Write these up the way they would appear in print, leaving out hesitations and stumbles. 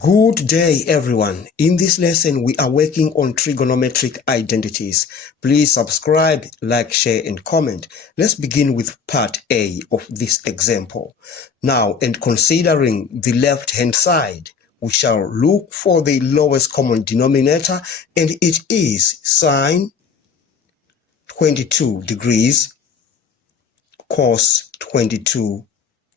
Good day, everyone. In this lesson, we are working on trigonometric identities. Please subscribe, like, share, and comment. Let's begin with part A of this example. Now, and considering the left-hand side, we shall look for the lowest common denominator, and it is sine 22 degrees cos 22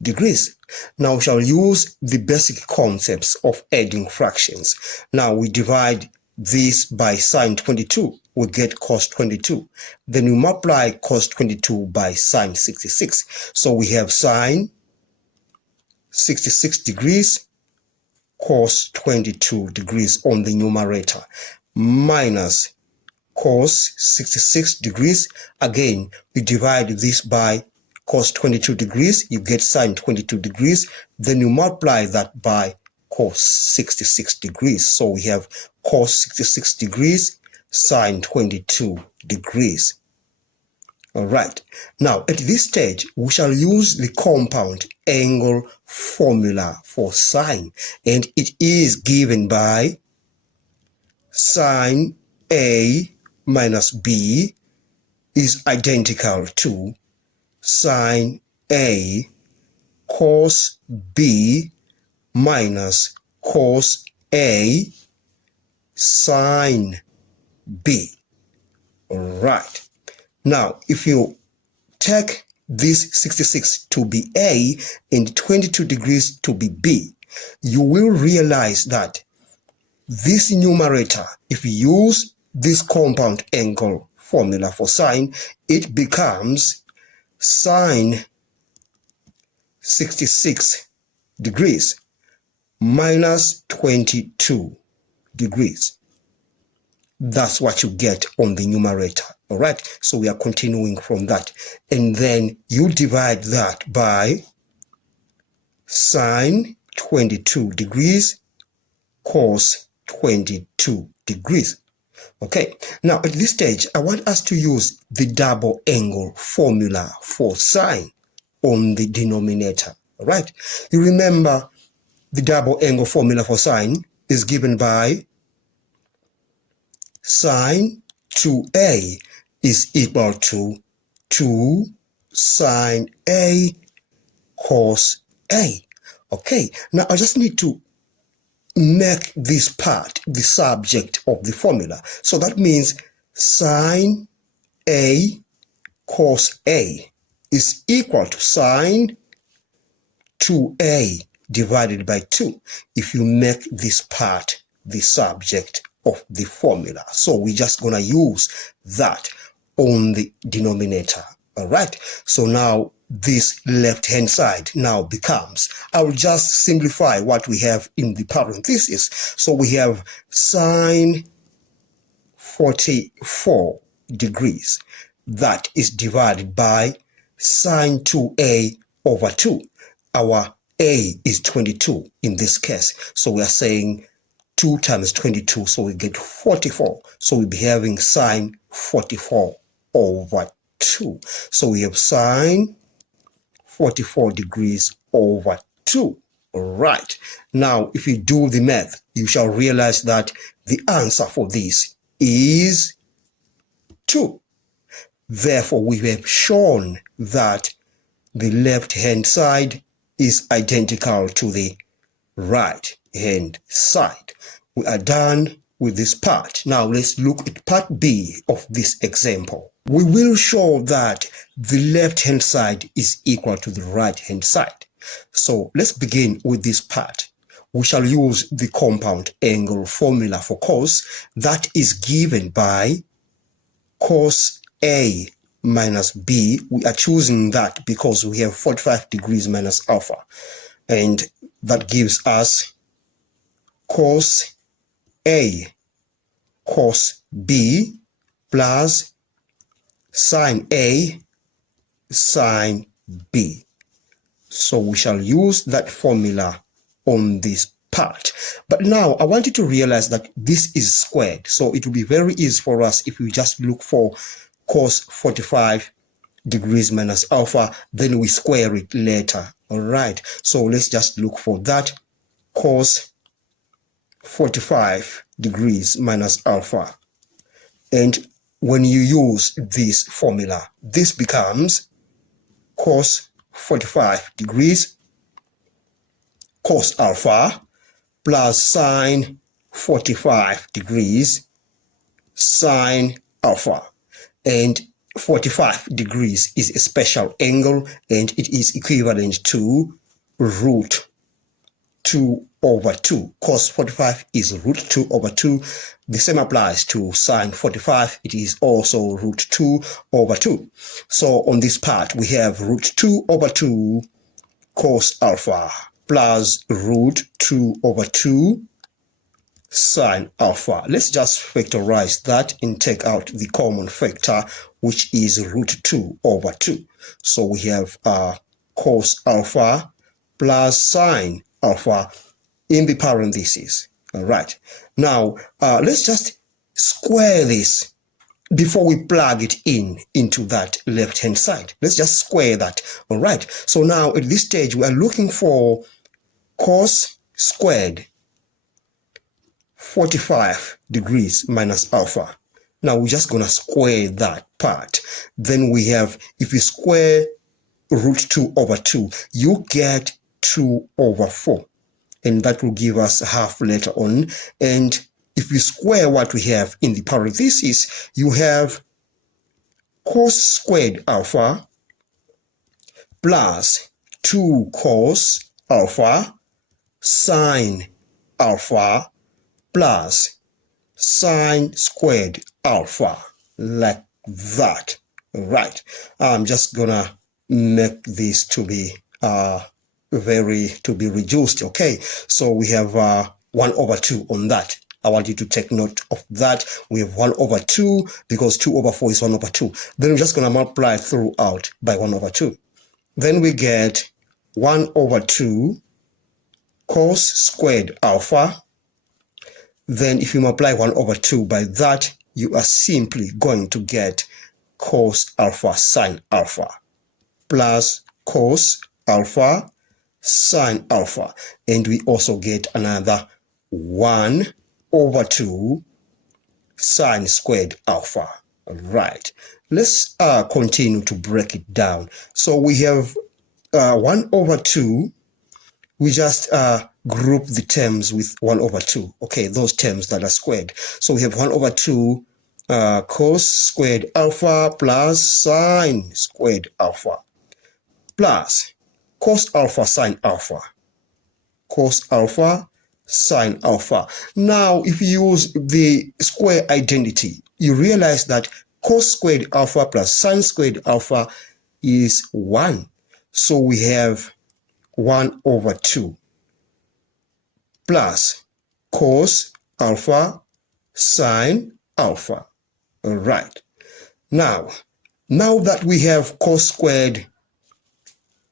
degrees. Now we shall use the basic concepts of adding fractions. Now we divide this by sine 22, we get cos 22. Then we multiply cos 22 by sine 66. So we have sine 66 degrees cos 22 degrees on the numerator minus cos 66 degrees. Again, we divide this by cos 22 degrees, you get sine 22 degrees, then you multiply that by cos 66 degrees. So we have cos 66 degrees, sine 22 degrees. All right. Now, at this stage, we shall use the compound angle formula for sine, and it is given by sine A minus B is identical to sine A cos B minus cos A sine B. All right. Now, if you take this 66 to be A and 22 degrees to be B, you will realize that this numerator, if you use this compound angle formula for sine, it becomes sine 66 degrees minus 22 degrees. That's what you get on the numerator. All right. So we are continuing from that. And then you divide that by sine 22 degrees cos 22 degrees. Okay, now at this stage, I want us to use the double angle formula for sine on the denominator. All right, you remember the double angle formula for sine is given by sine 2a is equal to 2 sine A cos A. Okay, now I just need to make this part the subject of the formula. So that means sine A cos A is equal to sine 2A divided by 2 if you make this part the subject of the formula. So we're just going to use that on the denominator. All right. So now this left-hand side now becomes, I'll just simplify what we have in the parenthesis. So we have sine 44 degrees. That is divided by sine 2a over 2. Our a is 22 in this case. So we are saying 2 times 22, so we get 44. So we'll be having sine 44 over 2. So we have sine 44 degrees over 2. All right. Now, if you do the math, you shall realize that the answer for this is 2. Therefore, we have shown that the left-hand side is identical to the right-hand side. We are done with this part. Now, let's look at part B of this example. We will show that the left-hand side is equal to the right-hand side. So let's begin with this part. We shall use the compound angle formula for cos that is given by cos A minus B. We are choosing that because we have 45 degrees minus alpha. And that gives us cos A cos B plus sine A sine B. So we shall use that formula on this part. But now I want you to realize that this is squared. So it will be very easy for us if we just look for cos 45 degrees minus alpha, then we square it later. All right. So let's just look for that. Cos 45 degrees minus alpha. And when you use this formula, this becomes cos 45 degrees cos alpha plus sine 45 degrees sine alpha. And 45 degrees is a special angle, and it is equivalent to root 2 over 2. Cos 45 is root 2 over 2. The same applies to sine 45. It is also root 2 over 2. So on this part, we have root 2 over 2 cos alpha plus root 2 over 2 sine alpha. Let's just factorize that and take out the common factor, which is root 2 over 2. So we have cos alpha plus sine alpha in the parentheses. All right. Now, let's just square this before we plug it into that left-hand side. Let's just square that. All right. So now at this stage, we are looking for cos squared 45 degrees minus alpha. Now we're just going to square that part. Then we have, if you square root 2 over 2, you get 2 over 4. And that will give us half later on. And if you square what we have in the parentheses, you have cos squared alpha plus 2 cos alpha sine alpha plus sine squared alpha, like that. Right. I'm just gonna make this to be reduced. Okay, so we have 1 over 2 on that. I want you to take note of that. We have 1 over 2 because 2 over 4 is 1 over 2. Then we're just going to multiply throughout by 1 over 2. Then we get 1 over 2 cos squared alpha. Then if you multiply 1 over 2 by that, you are simply going to get cos alpha sine alpha plus cos alpha sine alpha. And we also get another 1 over 2 sine squared alpha. All right. Let's continue to break it down. So we have 1 over 2. We just group the terms with 1 over 2. Okay, those terms that are squared. So we have 1 over 2 cos squared alpha plus sine squared alpha plus cos alpha sine alpha. Cos alpha sine alpha. Now, if you use the square identity, you realize that cos squared alpha plus sine squared alpha is 1. So we have 1 over 2 plus cos alpha sine alpha. All right. Now that we have cos squared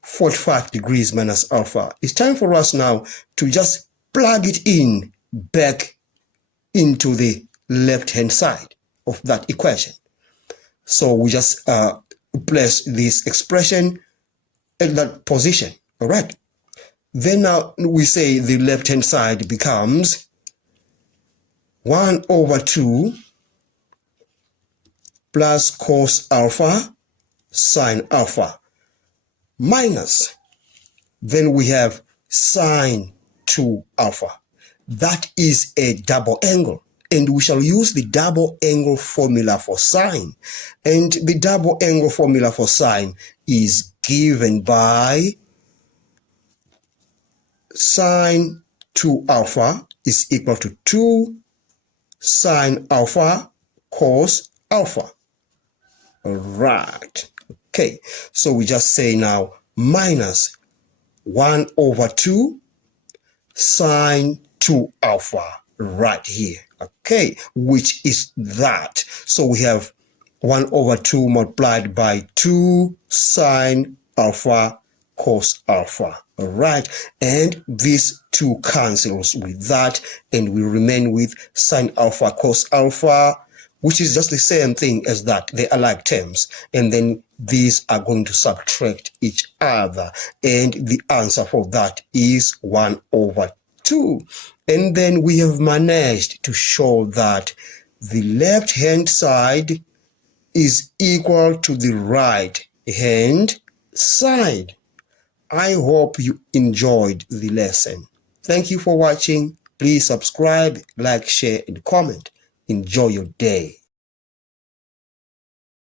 45 degrees minus alpha, it's time for us now to just plug it in back into the left-hand side of that equation. So we just place this expression at that position. All right. Then now we say the left-hand side becomes 1 over 2 plus cos alpha sine alpha minus, then we have sine 2 alpha. That is a double angle, and we shall use the double angle formula for sine. And the double angle formula for sine is given by sine 2 alpha is equal to 2 sine alpha cos alpha. All right. Okay, so we just say now minus 1 over 2 sine 2 alpha right here. Okay, which is that. So we have 1 over 2 multiplied by 2 sine alpha cos alpha. All right, and these 2 cancels with that, and we remain with sine alpha cos alpha, which is just the same thing as that. They are like terms. And then these are going to subtract each other. And the answer for that is 1 over 2. And then we have managed to show that the left-hand side is equal to the right-hand side. I hope you enjoyed the lesson. Thank you for watching. Please subscribe, like, share, and comment. Enjoy your day.